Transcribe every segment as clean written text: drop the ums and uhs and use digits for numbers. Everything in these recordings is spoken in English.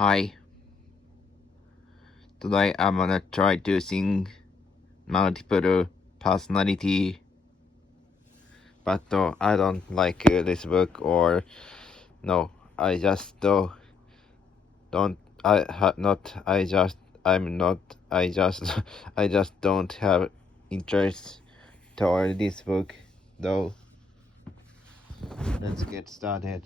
Hi, today I'm gonna try to sing multiple personality, but I don't like this book or no, I just don't. I have not. I just. I'm not. I just. I just don't have interest toward this book, though. Let's get started.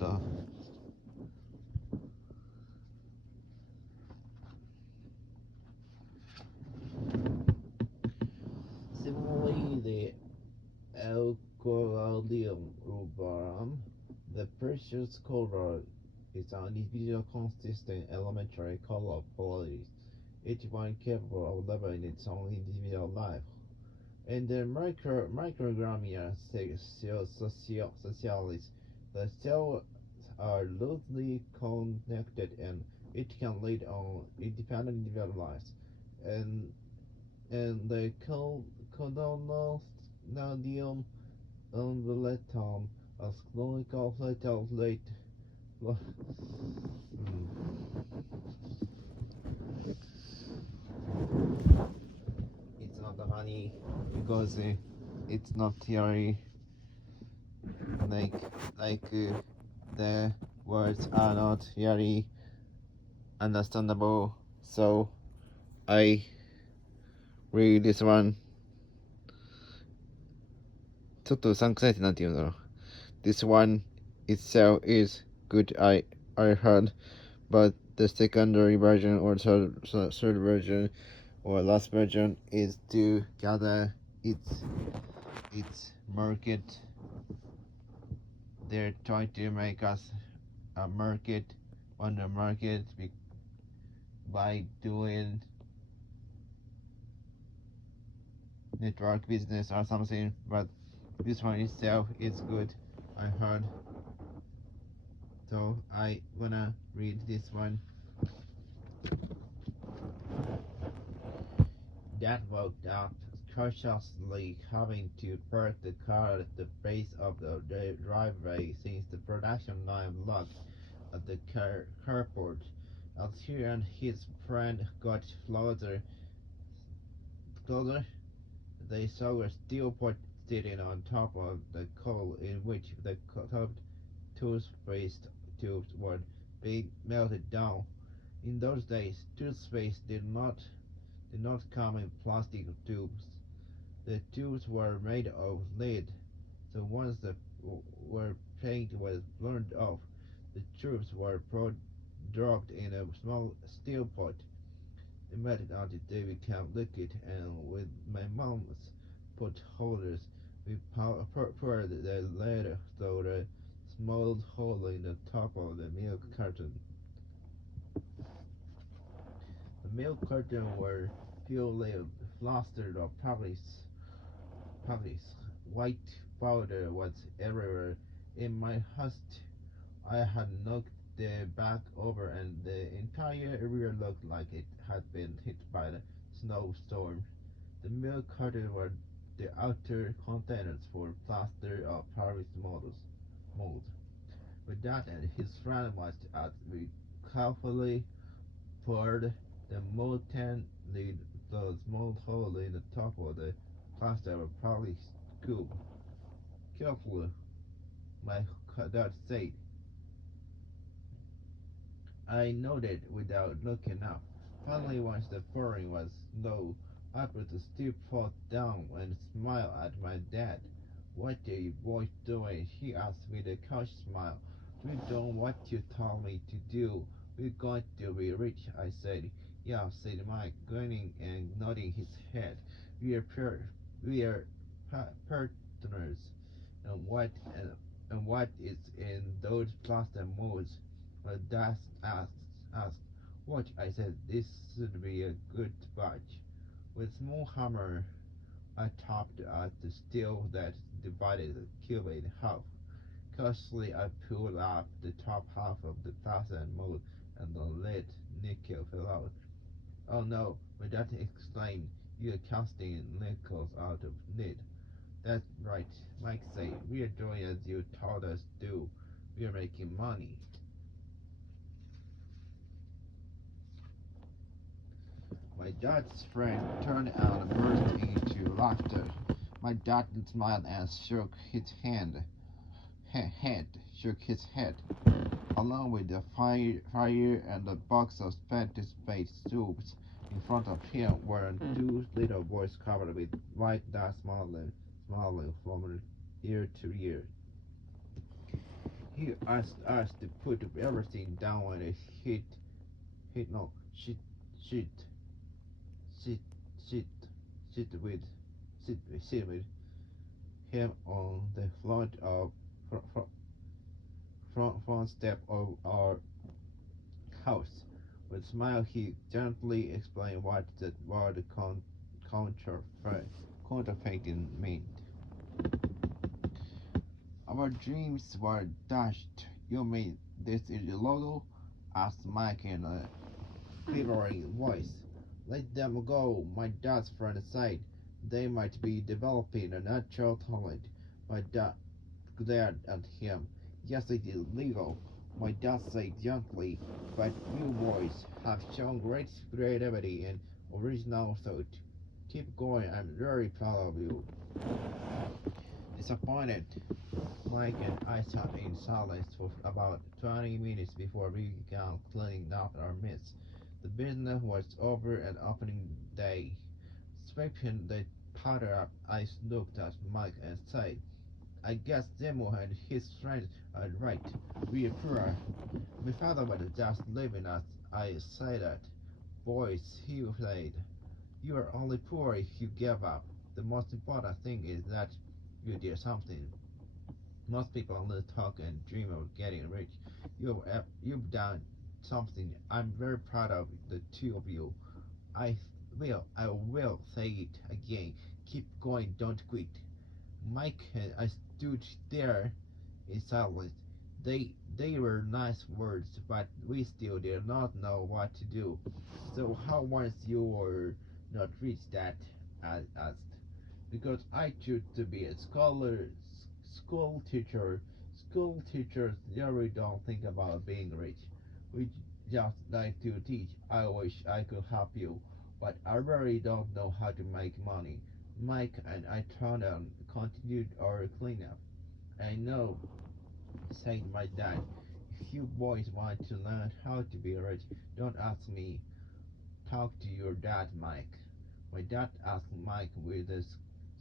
Similarly, the alkylium rubrum, the precious color is an individual consistent elementary color qualities, each one capable of living its own individual life. In the microgramia socialis, the cells are loosely connected and each can lead on independent individual lives. And the colonodium undulatum, as clinical fetal late. It's not funny because it's not theory like the words are not really understandable, so I read this one. ちょっとうさんくさいってなんて言うんだろう。This one itself is good, I heard, but the secondary version or third version or last version is to gather its market. They're trying to make us a market on the market by doing network business or something, but this one itself is good, I heard. So I wanna read this one. That woke up cautiously, having to park the car at the base of the driveway since the production line locked at the carport. As he and his friend got closer, they saw a steel pot sitting on top of the coal in which the curved toothpaste tubes were being melted down. In those days, toothpaste did not come in plastic tubes. The tubes were made of lead, so once the paint was burned off, the tubes were dropped in a small steel pot. They melted until they became liquid, and with my mom's pot holders, we poured the lead through the small hole in the top of the milk carton. The milk carton were purely plastered of Paris. White powder was everywhere. In my haste, I had knocked the back over, and the entire area looked like it had been hit by a snowstorm. The milk cartons were the outer containers for plaster of Paris mold. With that and his friend watched as we carefully poured the molten lead through a small hole in the top of the plaster of Paris cube. Carefully, my dad said. I nodded without looking up. Finally, once the pouring was low, I put the steel pot down and smiled at my dad. "What are you boys doing?" he asked with a cautious smile. "We're doing what you told me to do. We're going to be rich," I said. "Yeah," said Mike, grinning and nodding his head. We are partners. And what is in those plaster molds?" My dad asked. "Watch," I said. "This should be a good batch." With small hammer, I tapped at the steel that divided the cube in half. Cautiously, I pulled up the top half of the plaster mold, and the lead nickel fell out. "Oh no," my dad exclaimed. "You're casting nickels out of lead." "That's right," Mike said. "We're doing as you told us to do. We're making money." dad's friend turned and burst into laughter. My dad smiled and shook his head, shook his head. Along with the fire and a box of Spanish-made soups in front of him were two little boys covered with white dust smiling from ear to ear. He asked us to put everything down and hit no, shit, shit, sit, sit, sit with, sit with him on the front step of our house. With a smile, he gently explained what the word counterfeiting meant. Our dreams were dashed. You mean this is illegal? Asked Mike in a quivering voice. Let them go, my dad's friend said. They might be developing a natural talent. My dad glared at him. Yes, it is legal, my dad said gently, but you boys have shown great creativity and original thought. Keep going, I'm very proud of you. Disappointed, Mike and I sat in silence for about 20 minutes before we began cleaning up our mess. The business was over and opening day. Sweeping the powder up, I looked at Mike and said, I guess Zemo and his friends are right. We are poor. My father was just leaving us. I say that. Boys, he said, you are only poor if you give up. The most important thing is that you did something. Most people only talk and dream of getting rich. You've done something. I'm very proud of the two of you. I I will say it again. Keep going, don't quit. Mike and I stood there in silence. They were nice words, but we still did not know what to do. So how once you were not rich, Dad? I asked. Because I choose to be a school teacher. School teachers really don't think about being rich. We just like to teach. I wish I could help you, but I really don't know how to make money. Mike and I turned and continued our cleanup. I know, said my dad. If you boys want to learn how to be rich, don't ask me. Talk to your dad, Mike. My dad asked Mike with a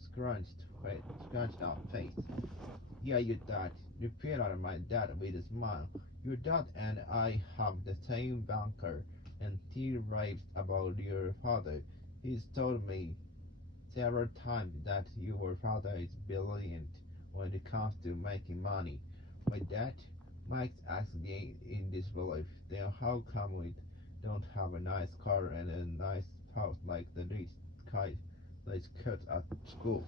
scrunched up face. Yeah, your dad, repeated my dad with a smile. Your dad and I have the same banker, and he raves about your father. He's told me several times that your father is brilliant when it comes to making money. My dad, Mike asked me in disbelief, then how come we don't have a nice car and a nice house like the rich kids at school?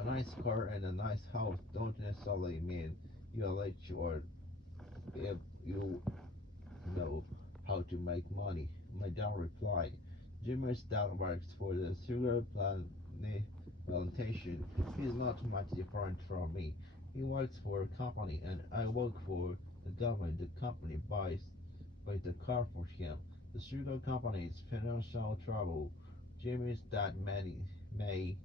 A nice car and a nice house don't necessarily mean you're rich or if you know how to make money. My dad replied, Jimmy's dad works for the sugar plantation. He's not much different from me. He works for a company and I work for the government. The company buys the car for him. The sugar company is financial trouble. Jimmy's dad may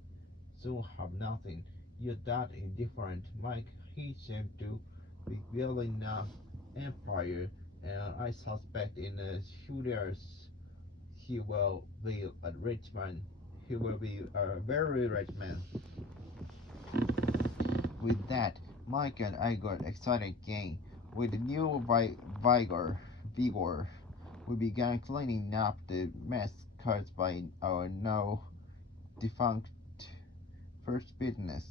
soon have nothing. Your dad is different. Mike, he seemed to be building an empire, and I suspect in a few years he will be a rich man. He will be a very rich man. With that, Mike and I got excited again. With new vigor, we began cleaning up the mess caused by our now defunct first business.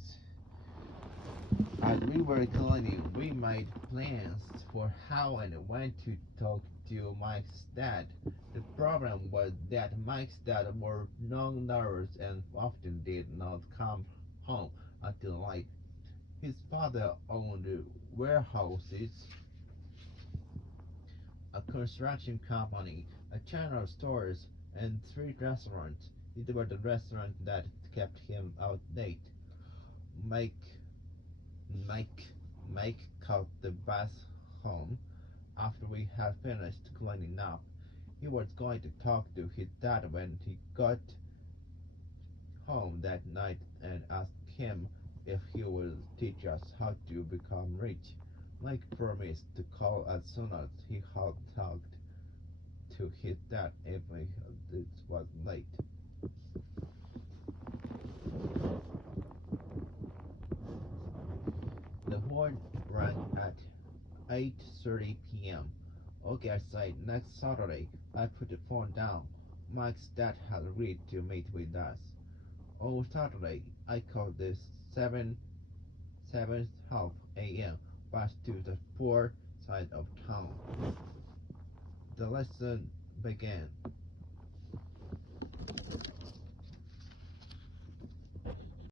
As we were cleaning, we made plans for how and when to talk to Mike's dad. The problem was that Mike's dad were non-nervous and often did not come home until late. His father owned warehouses, a construction company, a chain of stores, and three restaurants. These were the restaurants that kept him out late. Mike Mike Mike caught the bus home after we had finished cleaning up. He was going to talk to his dad when he got home that night and asked him if he would teach us how to become rich. Mike promised to call as soon as he had talked to his dad if it was late. The phone rang at 8:30 p.m. Okay, I said, next Saturday. I put the phone down. Mike's dad had agreed to meet with us. On Saturday, I called the 7:30 a.m. bus to the poor side of town. The lesson began.